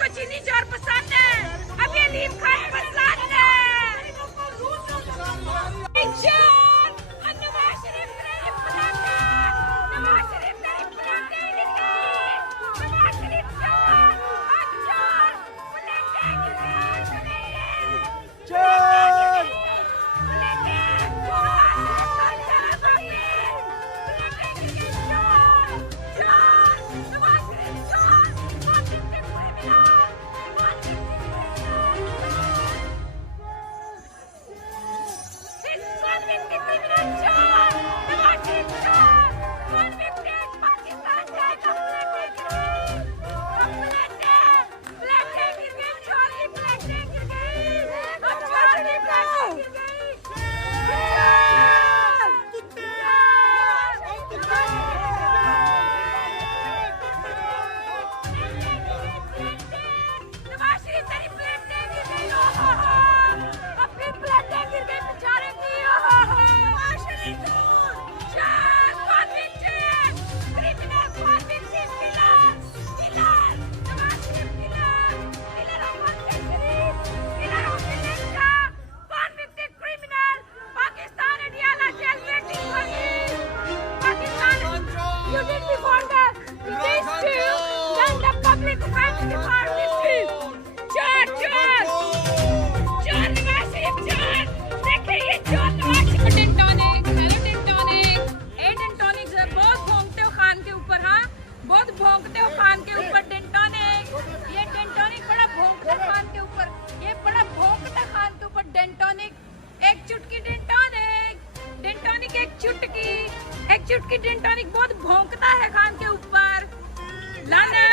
को चीनी चोर पसंद है, अब ये लीम खान पसंद है। चोर और नवाज शरीफ तेरी प्लेटें, नवाज शरीफ तेरी प्लेटें गिरे, नवाज शरीफ चोर और चोर प्लेटें गिरे, चोर भोंकते हो खान के ऊपर डेंटोनिक, ये डेंटोनिक बड़ा भोंकता खान के ऊपर, ये बड़ा भोंकता खान के ऊपर डेंटोनिक, एक चुटकी डेंटोनिक, डेंटोनिक एक चुटकी डेंटोनिक बहुत भोंकता है खान के ऊपर। लंदन